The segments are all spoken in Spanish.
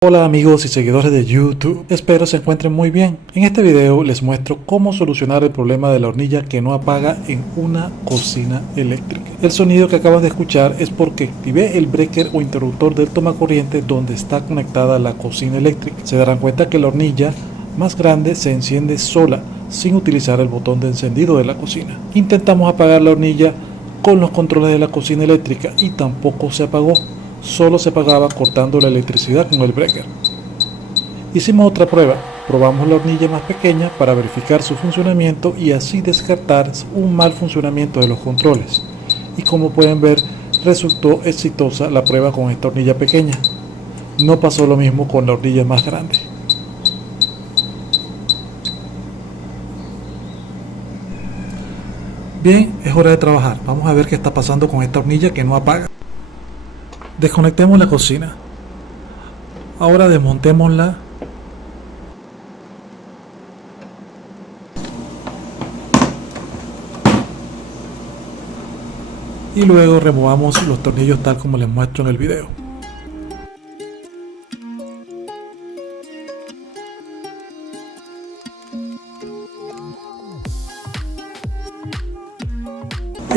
Hola amigos y seguidores de YouTube, espero se encuentren muy bien. En este video les muestro cómo solucionar el problema de la hornilla que no apaga en una cocina eléctrica. El sonido que acabas de escuchar es porque activé el breaker o interruptor del tomacorriente donde está conectada la cocina eléctrica. Se darán cuenta que la hornilla más grande se enciende sola sin utilizar el botón de encendido de la cocina. Intentamos apagar la hornilla con los controles de la cocina eléctrica y tampoco se apagó. Solo se apagaba cortando la electricidad con el breaker. Hicimos otra prueba, probamos la hornilla más pequeña para verificar su funcionamiento y así descartar un mal funcionamiento de los controles. Y como pueden ver, resultó exitosa la prueba con esta hornilla pequeña. No pasó lo mismo con la hornilla más grande. Bien, es hora de trabajar. Vamos a ver qué está pasando con esta hornilla que no apaga. Desconectemos la cocina. Ahora desmontémosla. Y luego removamos los tornillos tal como les muestro en el video.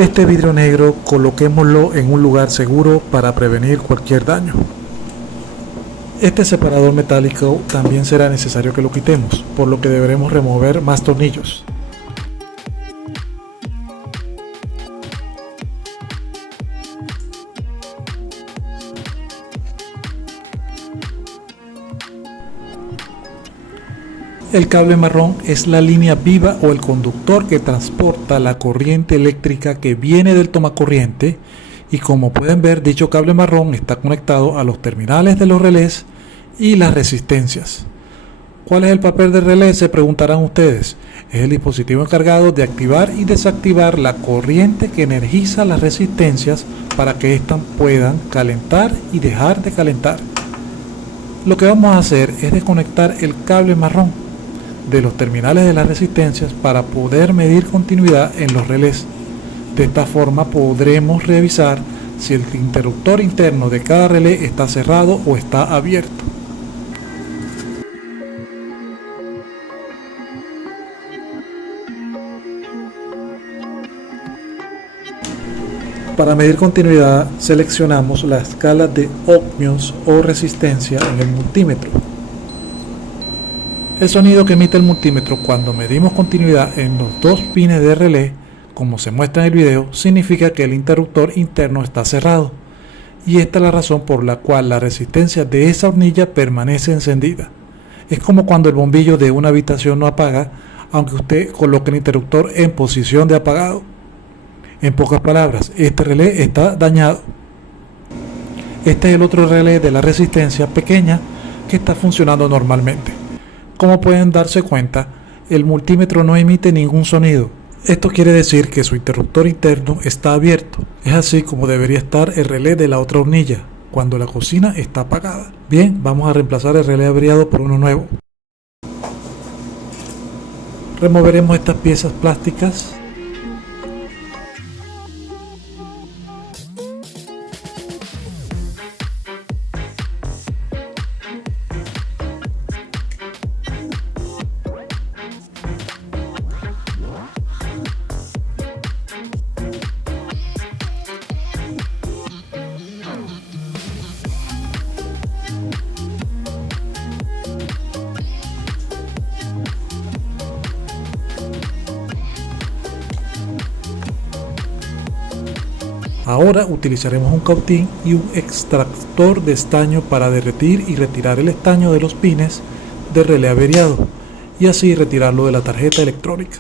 Este vidrio negro coloquémoslo en un lugar seguro para prevenir cualquier daño. Este separador metálico también será necesario que lo quitemos, por lo que deberemos remover más tornillos. El cable marrón es la línea viva o el conductor que transporta la corriente eléctrica que viene del tomacorriente y como pueden ver dicho cable marrón está conectado a los terminales de los relés y las resistencias. ¿Cuál es el papel del relé? Se preguntarán ustedes. Es el dispositivo encargado de activar y desactivar la corriente que energiza las resistencias para que éstas puedan calentar y dejar de calentar. Lo que vamos a hacer es desconectar el cable marrón de los terminales de las resistencias para poder medir continuidad en los relés. De esta forma podremos revisar si el interruptor interno de cada relé está cerrado o está abierto. Para medir continuidad seleccionamos la escala de ohmios o resistencia en el multímetro. El sonido que emite el multímetro cuando medimos continuidad en los dos pines de relé, como se muestra en el video, significa que el interruptor interno está cerrado. Y esta es la razón por la cual la resistencia de esa hornilla permanece encendida. Es como cuando el bombillo de una habitación no apaga, aunque usted coloque el interruptor en posición de apagado. En pocas palabras, este relé está dañado. Este es el otro relé de la resistencia pequeña que está funcionando normalmente. Como pueden darse cuenta, el multímetro no emite ningún sonido. Esto quiere decir que su interruptor interno está abierto. Es así como debería estar el relé de la otra hornilla, cuando la cocina está apagada. Bien, vamos a reemplazar el relé averiado por uno nuevo. Removeremos estas piezas plásticas. Ahora utilizaremos un cautín y un extractor de estaño para derretir y retirar el estaño de los pines del relé averiado y así retirarlo de la tarjeta electrónica.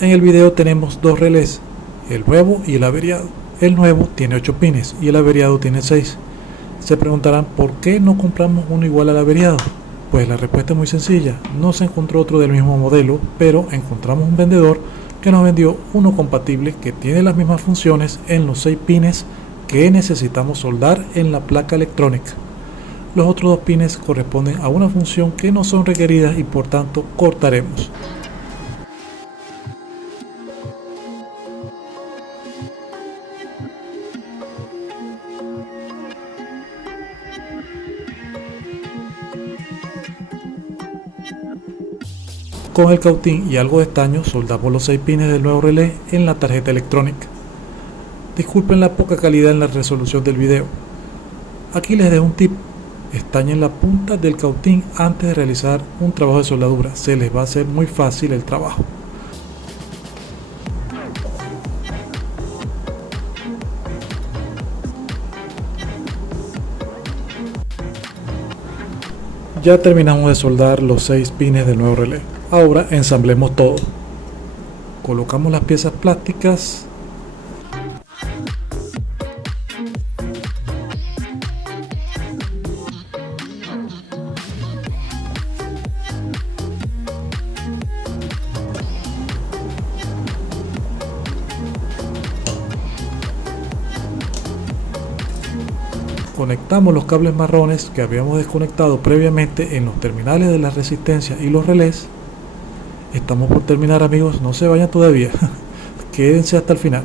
En el video tenemos dos relés, el nuevo y el averiado. El nuevo tiene 8 pines y el averiado tiene 6. Se preguntarán por qué no compramos uno igual al averiado. Pues la respuesta es muy sencilla, no se encontró otro del mismo modelo, pero encontramos un vendedor que nos vendió uno compatible que tiene las mismas funciones en los 6 pines que necesitamos soldar en la placa electrónica. Los otros 2 pines corresponden a una función que no son requeridas y por tanto cortaremos. Con el cautín y algo de estaño soldamos los 6 pines del nuevo relé en la tarjeta electrónica. Disculpen la poca calidad en la resolución del video. Aquí les dejo un tip: estañen la punta del cautín antes de realizar un trabajo de soldadura, se les va a hacer muy fácil el trabajo. Ya terminamos de soldar los 6 pines del nuevo relé. Ahora ensamblemos todo. Colocamos las piezas plásticas. Conectamos los cables marrones que habíamos desconectado previamente en los terminales de la resistencia y los relés. Estamos por terminar, amigos, no se vayan todavía, quédense hasta el final.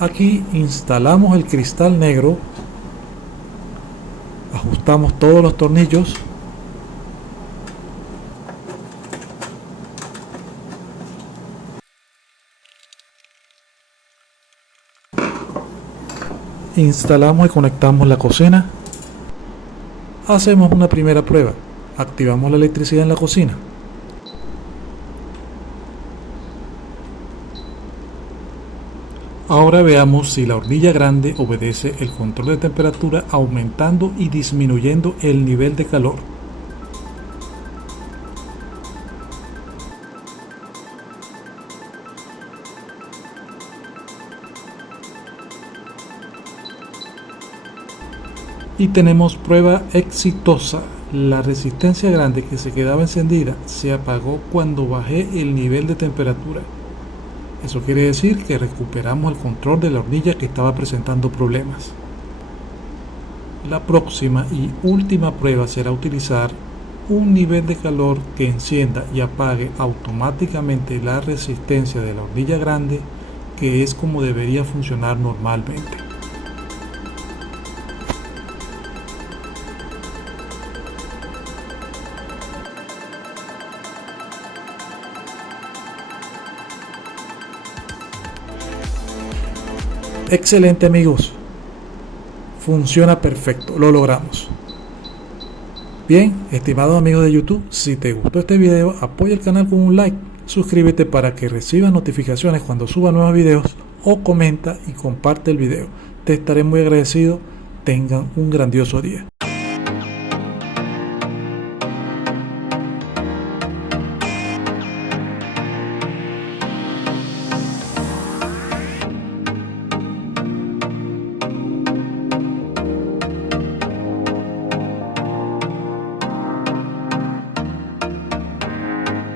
Aquí instalamos el cristal negro, ajustamos todos los tornillos, instalamos y conectamos la cocina. Hacemos una primera prueba, activamos la electricidad en la cocina. Ahora veamos si la hornilla grande obedece el control de temperatura aumentando y disminuyendo el nivel de calor. Y tenemos prueba exitosa. La resistencia grande que se quedaba encendida se apagó cuando bajé el nivel de temperatura. Eso quiere decir que recuperamos el control de la hornilla que estaba presentando problemas. La próxima y última prueba será utilizar un nivel de calor que encienda y apague automáticamente la resistencia de la hornilla grande, que es como debería funcionar normalmente. Excelente, amigos, funciona perfecto, lo logramos. Bien, estimados amigos de YouTube, si te gustó este video, apoya el canal con un like, suscríbete para que recibas notificaciones cuando suba nuevos videos, o comenta y comparte el video. Te estaré muy agradecido. Tengan un grandioso día.